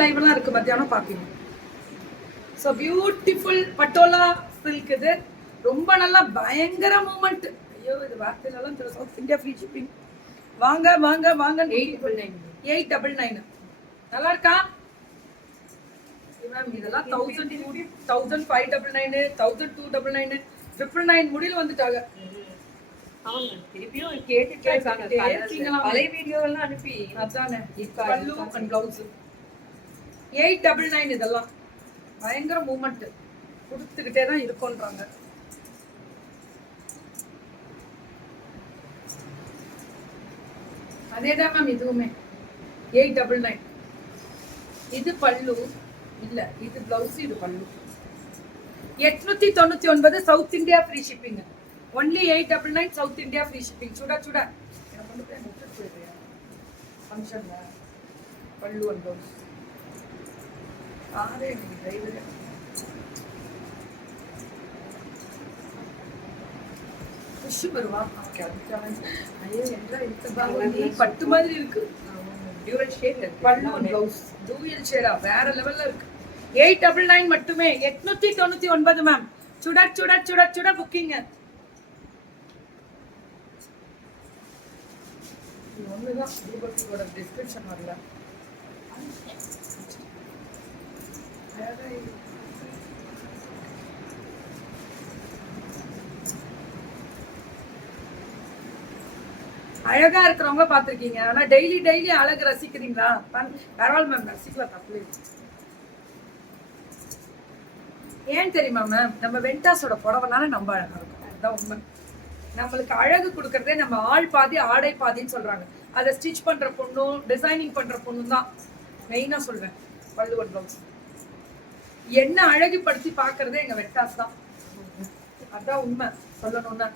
Live எல்லாம் இருக்கு மத்தியானம் பாப்பீங்க. ஸோ பியூட்டிஃபுல் பட்டோலா சில்க் இது ரொம்ப நல்லா பயங்கர மூமெண்ட். ஐயோ இது வார்த்தையிலலாம் தெரியல. South India free shipping. வாங்க வாங்க வாங்க. 899 நல்லா இருக்கா மேம்? இதெல்லாம் 1000 1599 1299 999 முடியல வந்துட்டாங்க. அவங்க திருப்பியும் கேட்டுட்டே இருக்காங்க. பழைய வீடியோ எல்லாம் அனுப்பி அதானே பல்லு அண்ட் பிளவுஸ் 899 இதெல்லாம் பயங்கர மூமெண்ட் கொடுத்துக்கிட்டே தான் இருக்கோன்றாங்க. அதேதான் மேம் இதுவுமே 899. இது பல்லு இல்ல, இது பிளவுஸ், இது pallu. 899 south India free shipping. Only 899 south India free shipping. சுட சுட ஃபங்க்ஷன்ல பல்லு அண்ட் பிளவுஸ். ஆரே டிரைவர் புஷ் வருவா. ஐயோ என்ற இந்த பாவனி பட்டு மாதிரி இருக்கு. Dual shade pallu and blouse dual ஷேடா வேற லெவல்ல இருக்கு. 899 மட்டுமே. 899 மேம். சுட சுட சுட சுட புக்கிங். ஒண்ணுதான் தீபத்தோட டிஸ்கிரிப்ஷன் வரல. அழகா இருக்கிறவங்க பாத்திருக்கீங்க. ஆனா டெய்லி டெய்லி அழகு ரசிக்கிறீங்களா? பரவாயில்ல மேம், ரசிக்கலாம், தப்பு. ஏன் தெரியுமா மேம்? நம்ம வெண்டாஸோட புடவைனால நம்ம அழகா இருக்கும். அதுதான் உண்மை. நம்மளுக்கு அழகு கொடுக்கறதே நம்ம ஆள் பாதி ஆடை பாதின்னு சொல்றாங்க. அதை ஸ்டிச் பண்ற பொண்ணும் டிசைனிங் பண்ற பொண்ணும் தான் மெயினா சொல்வேன். பல்லு அண்ட் பிளவுஸ் என்ன அழகுபடுத்தி பாக்குறதே எங்க வெட்டாஸ் தான். அதான் உண்மை சொல்லணும்னா.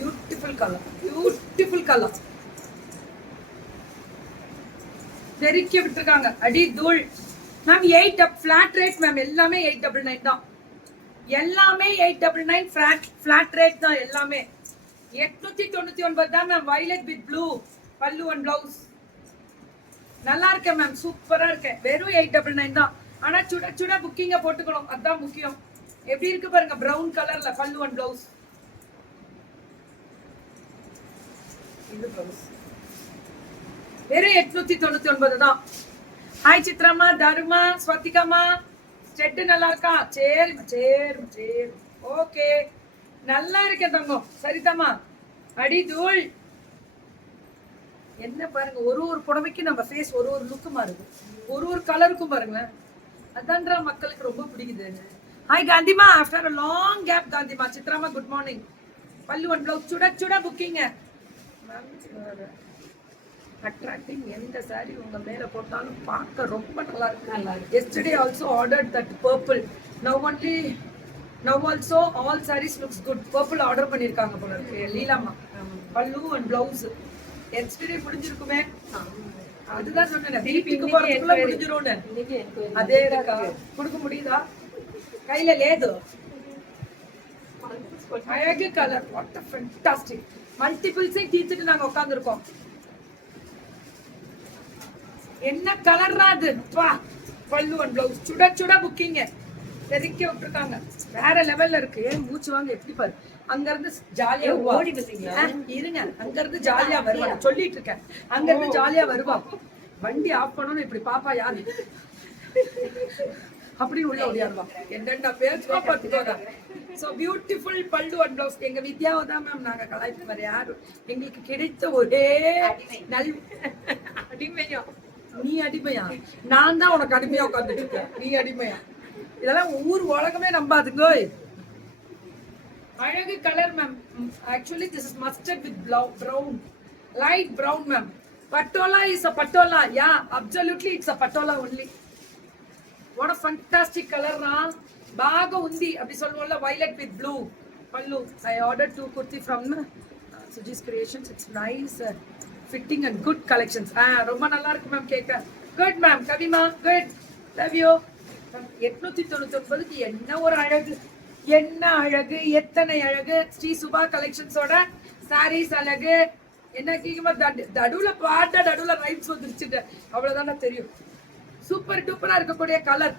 Beautiful colour, beautiful colour. தெறிக்க விட்டுருக்காங்க. அடி தூள் மேம். 8 flat rate ma'am. எல்லாமே 899 தான். எல்லாமே 899 ஃபிளாட் ரேட் தான். எல்லாமே 899 தான் மேம். வயலட் வித் ப்ளூ பல்லு அண்ட் பிளவுஸ். நல்லா இருக்கேன் மேம், சூப்பரா இருக்கேன். வெறும் 899 தான். ஆனா சுட சுட புக்கிங்க போட்டுக்கணும், அதுதான் முக்கியம். எப்படி இருக்கு பாருங்க, பிரவுன் கலர்ல பல்லு அண்ட் பிளவுஸ். இது பிளவுஸ் வெறும் 899 தான். ஹாய் சித்ராமா, தருமா, ஸ்வத்திகாமா. செட்டு நல்லா இருக்கா? சரி சரி சரி, ஓகே, நல்லா இருக்கேன் தங்கம். சரிதாம்மா. அடி தூள். என்ன பாருங்க, ஒரு ஒரு புடவைக்கு நம்ம ஃபேஸ் ஒரு ஒரு லுக்கு மாறுது. ஒரு ஒரு கலருக்கும் பாருங்களேன். அதான்றா மக்களுக்கு ரொம்ப பிடிக்குது. ஹாய் காந்திமா, ஆஃப்டர் அ லாங் கேப் காந்திமா. சித்ராமா குட் மார்னிங். பல்லு அண்ட் பிளவுஸ் சுட சுட புக்கிங்க. அட்ராக்டிங். எந்த சாரி உங்க மேல போட்டாலும் பார்க்க ரொம்ப நல்லா இருக்கு. Yesterday also ordered that purple. Now also all sarees looks good. Purple order பண்ணிருக்காங்க போல இருக்கு லீலாமா. பல்லு and blouse yesterday முடிஞ்சிருக்குமே. அதுதான் சொன்னேன், வீட்டுக்கு போறதுக்குள்ள முடிஞ்சிரும்னு. அதே இருக்கா? கொடுக்க முடியுதா? கையில லேது. அழகு கலர். What a fantastic. மல்டிபிள்ஸை தீர்த்துட்டு நாங்க உட்கார்ந்துருக்கோம். என்ன கலர்ரா அது? வா, பல்லு அண்ட் பிளவுஸ் சுட சுட புக்கிங்க. தெறிக்க விட்டுருக்காங்க. வேற லெவல்ல இருக்கு. மூச்சு வாங்க எப்படி பாரு. அங்க இருந்து ஜாலியா ஓடி வந்தீங்களா? இருங்க, அங்க இருந்து ஜாலியா வருவா. சொல்லிட்டு இருக்கேன், அங்க இருந்து ஜாலியா வருவா. வண்டி ஆஃப் பண்ணணும். இப்படி பாப்பா யாரு அப்படி உள்ள ஓடியாருவா. என்னென்ன பேசுவா பார்த்துக்கோங்க. ஸோ பியூட்டிஃபுல் பல்லு அண்ட் பிளவுஸ். எங்க வித்யாவை தான் மேம் நாங்க கலாய்ப்பு மாதிரி யாரும். எங்களுக்கு கிடைத்த ஒரே நல் அடிமையா. நீ அடிமையா? நான் தான் உனக்கு அடிமையா உட்காந்துட்டு இருக்கேன். நீ அடிமையா? இதெல்லாம் ஊர் உலகமே நம்பாதுங்க. அழகு colour ma'am. Actually this is mustard with brown, light brown ma'am. Patola is a patola. Yeah, absolutely it's a patola only. What a fantastic color na. பாக உந்தி அப்படி சொல்லுவோம்ல. violet with blue pallu. I ordered 2 kurti from Suji's Creations. It's nice fitting and good collections. ரொம்ப நல்லா இருக்கு ma'am. கேக்க good ma'am. கவிமா good, love you. 899 என்ன ஒரு அழகு. என்ன அழகு, எத்தனை அழகு. ஸ்ரீ சுபா கலெக்ஷன்ஸோட சாரீஸ் அழகு. என்ன கேக்குமா நடுவுல பாட்ட நடுவுல ரைட்ஸ் வந்துருச்சுட்டு அவ்வளவுதானே தெரியும். சூப்பர் டூப்பரா இருக்கக்கூடிய கலர்.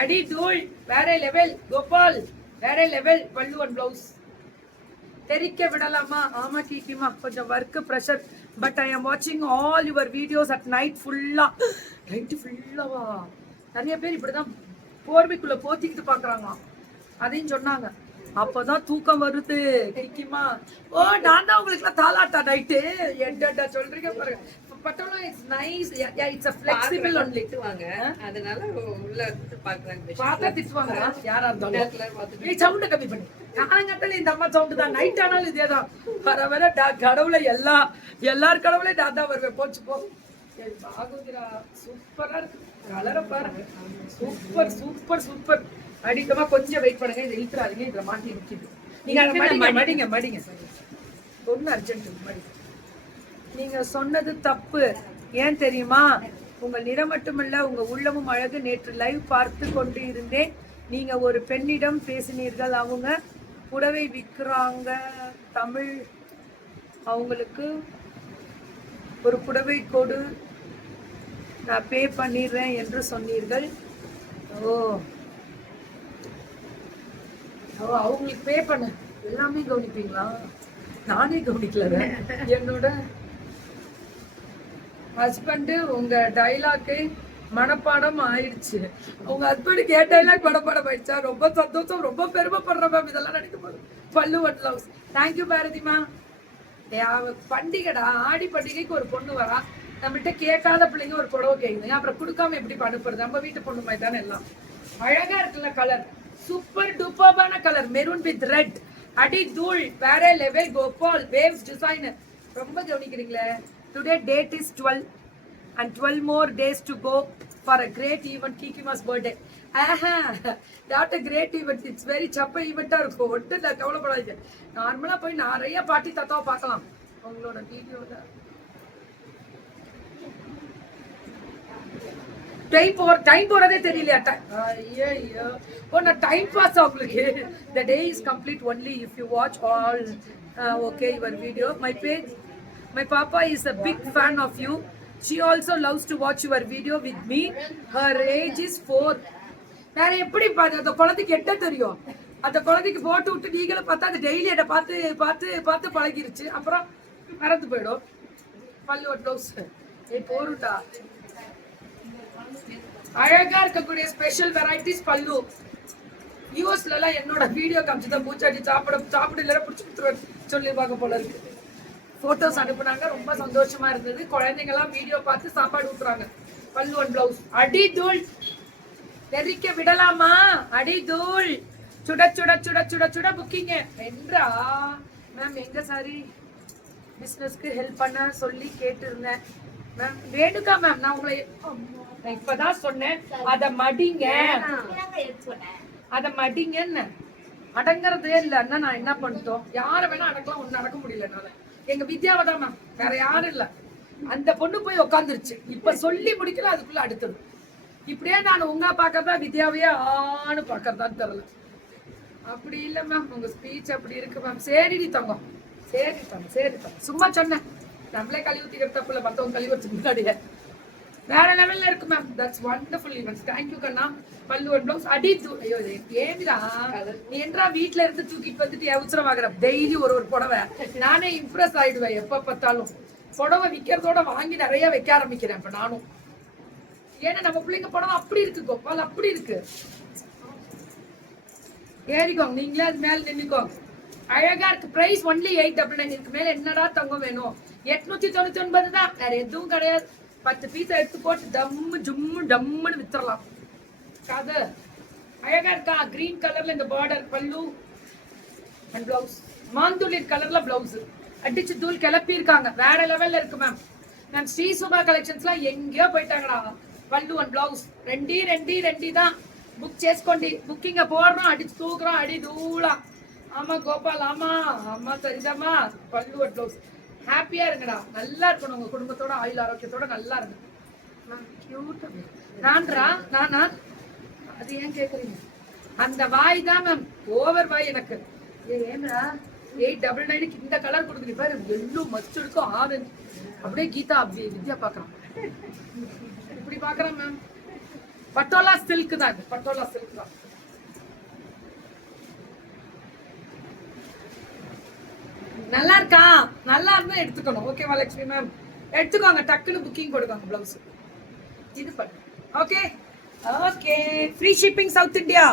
அடி தூள் வேற லெவல். கோபால் வேற லெவல். பல்லு அண்ட் பிளவுஸ் தெரிக்க விடலாமா? ஆமா கீக்கிமா, கொஞ்சம் work pressure. But I am வாட்சிங் all your videos at night ஃபுல்லா. நைட்டு ஃபுல்லாவா? நிறைய பேர் இப்படிதான் போர்வைக்குள்ள போத்திக்கிட்டு பாக்குறாங்க. அதையும் சொன்னாங்க. அப்பதான் தூக்கம் வருது கீக்கிமா. ஓ நான் தான் உங்களுக்கு எல்லாம் தாலாட்டா நைட்டு என்ன சொல்றீங்க பாருங்க. பட்டோலாம் it's nice. It's a flexible only. திட்டுவாங்க, அதனால உள்ள இருந்து பாக்குறாங்க. பார்த்தா திட்டுவாங்க யாரா இருந்தாலும். நீ சவுண்ட கம்மி பண்ணி. காலங்கத்துல இந்த அம்மா சவுண்ட் தான். நைட் ஆனாலும் இதேதான். வர வர கடவுளை எல்லார் கடவுளையும் நான் தான் வருவேன். போச்சு போ. பாகுதிரா சூப்பரா இருக்கு. கலரை பாருங்க. Super super super. அடிக்கமா கொஞ்சம் வெயிட் பண்ணுங்க. இதை இழுத்துறாதீங்க. இதுல மாட்டி நிக்குது. நீங்க மடிங்க. ஒண்ணு அர்ஜென்ட் மடி. நீங்க சொன்னது தப்பு. ஏன் தெரியுமா? உங்கள் நிறம் மட்டுமல்ல, உங்க உள்ளமும் அழகு. நேற்று லைவ் பார்த்து கொண்டு இருந்தேன். நீங்க ஒரு பெண்ணிடம் பேசினீர்கள். அவங்க புடவை விற்கிறாங்க. தமிழ் அவங்களுக்கு ஒரு புடவை கொடு, நான் பே பண்ணிடுறேன் என்று சொன்னீர்கள். ஓ ஓ அவங்களுக்கு பே பண்ண எல்லாமே கவனிப்பீங்களா? நானே கவனிக்கல. என்னோட ஹஸ்பண்ட் உங்க டைலாக்கை மனப்பாடம் ஆயிடுச்சு. உங்க ஹஸ்பண்ட் கேட்ட டைலாக் மனப்பாடம் ஆயிடுச்சா? ரொம்ப சந்தோஷம். ரொம்ப பெருமைப்படுற மேம் இதெல்லாம் நினைக்கும் போது. பல்லு ஒன் லவ்ஸ். தேங்க்யூ பாரதிமா. பண்டிகைடா, ஆடி பண்டிகைக்கு ஒரு பொண்ணு வரா. நம்மகிட்ட கேட்காத பிள்ளைங்க ஒரு புடவை கேக்குதுங்க. அப்புறம் கொடுக்காம எப்படி அனுப்புறது? நம்ம வீட்டு பொண்ணு மாதிரி தானே எல்லாம். அழகா இருக்குல்ல கலர். சூப்பர் டூப்பர்பான கலர். Maroon with red. அடி தூள் வேற லெவல். Gopal waves design. ரொம்ப கவனிக்கிறீங்களே. Today date is 12 and 12 more days to go for a great event. Kikima's birthday. Not a great event. It's very chappa event. இருக்கும். ஒட்டு நான் கவலைப்படாதீங்க. நார்மலா போய் நிறைய பாட்டி தாத்தாவை பார்க்கலாம் உங்களோட வீடியோல. டைம் போறதே தெரியலையா? ஐயோ ஒன்ன டைம் பாஸ் உங்களுக்கு. The day is complete only if you watch all okay your video. My papa is a big fan of you. She also loves to watch your video with me. Her age is 4. வேற எப்படி அந்த குழந்தைக்கு எட்ட தெரியும்? அந்த குழந்தைக்கு போட்டு விட்டு நீங்களும் பார்த்தா அது டெய்லி அதை பார்த்து பார்த்து பார்த்து பழகிருச்சு. அப்புறம் மறந்து போயிடும். பல்லு ப்ளவுஸ் போருட்டா. அழகா இருக்கக்கூடிய ஸ்பெஷல் வெரைட்டிஸ் பல்லு. யூஎஸ்ல எல்லாம் என்னோட வீடியோ காமிச்சுதான் பூச்சாடி சாப்பிட இல்ல பிடிச்சி சொல்லிருவாங்க போல இருக்கு. போட்டோஸ் அனுப்புனாங்க. ரொம்ப சந்தோஷமா இருந்தது. குழந்தைங்க எல்லாம் வீடியோ பார்த்து சாப்பாடு ஊத்துறாங்க. பல்லு ஒன் பிளவுஸ். அடி தூள் தெரிக்க விடலாமா? அடி தூள். சுட சுட சுட சுட சுட புக்கிங்க என்றா மேம். எங்க சாரி பிசினஸ்க்கு ஹெல்ப் பண்ண சொல்லி கேட்டு இருந்தேன் மேம். வேணுக்கா மேம்? நான் உங்களை இப்பதான் சொன்னேன். அத மடிங்க. என்ன அடங்கறதே இல்லன்னா நான் என்ன பண்ணிட்டோம்? யார வேணா அடக்கலாம். ஒண்ணு அடக்க முடியல. எங்க வித்யாவதான் மேம், வேற யாரும் இல்ல. அந்த பொண்ணு போய் உட்காந்துருச்சு. இப்ப சொல்லி முடிக்கல, அதுக்குள்ள அடுத்தது. இப்படியே நான் உங்க பாக்கறதா வித்யாவையே ஆன்னு பாக்கறதான்னு தெரியல. அப்படி இல்ல மேம், உங்க ஸ்பீச் அப்படி இருக்கு மேம். சரி தங்கம், சரி தங்கம். சும்மா சொன்னேன். நம்மளே கழிவு ஊத்திக்கிற தப்புல மத்தவங்க கழிவு வச்சு முன்னாடியே வேற லெவல்ல இருக்கு ma'am. That's wonderful events. Thank you கண்ணா. பல்லு ஒன் பிளவுஸ். அடி ஐயோ ஏமிரா, நீ என்றா வீட்டுல இருந்து தூக்கிட்டு வந்துட்டு அவசரமாகற டெய்லி ஒரு புடவை. நானே இம்ப்ரெஸ் ஆயிடுவேன். எப்ப பார்த்தாலும் புடவை விற்கிறதோட வாங்கி நிறைய வைக்க ஆரம்பிக்கிறேன் இப்ப நானும். ஏன்னா நம்ம பிள்ளைங்க புடவை அப்படி இருக்கு கோபால், அப்படி இருக்கு. ஏறிக்கோங்க நீங்களே, அது மேல நின்னுக்கோங்க. அழகா இருக்கு. Price only 899. இதுக்கு மேல என்னடா தங்கம் வேணும்? 899 தான், வேற எதுவும் கிடையாது. 10 பீஸ் எடுத்து போட்டு டம்முன்னு வித்துறலாம். கதை அழகா இருக்கா? கிரீன் கலர்ல இந்த பார்டர் பல்லு அண்ட் பிளவுஸ். மாந்துளிர் கலர்ல பிளவுஸ். அடிச்சு தூள் கிளப்பி இருக்காங்க. வேற லெவல்ல இருக்கு மேம். மேம் ஸ்ரீ சுபா கலெக்ஷன்ஸ்லாம் எங்கேயோ போயிட்டாங்கடா. பல்லு அண்ட் பிளவுஸ் ரெண்டி தான். புக் చేసుకోండి. புக்கிங்க போடுறோம், அடிச்சு தூக்குறோம். அடி தூளா. ஆமா கோபால், ஆமா சரிதாமா. பல்லு அண்ட் பிளவுஸ். ஹாப்பியா இருங்கடா. நல்லா இருக்கணும். உங்க குடும்பத்தோட ஆயுள் ஆரோக்கியத்தோட நல்லா இருங்க. நானா அது ஏன் கேக்குறீங்க? அந்த வாய் தான் மேம் ஓவர் வாய் எனக்கு. ஏன்னா 899 இந்த கலர் கொடுக்குறீ பாரு, எல்லோ மஸ்ட் இருக்கும், ஆரஞ்சு. அப்படியே கீதா அப்படி வித்யா பாக்குறான், இப்படி பாக்குறான் மேம். பட்டோலா சில்க் தான் இது, பட்டோலா சில்க் தான். நல்லா இருக்கா? நல்லா இருந்தா எடுத்துக்கணும். ஓகேவா லட்சுமி மேம்? எடுத்துக்கோங்க, டக்குன்னு புக்கிங் போடுவாங்க பிளவுஸ். இது பண்ணு. Okay okay. Free shipping south India.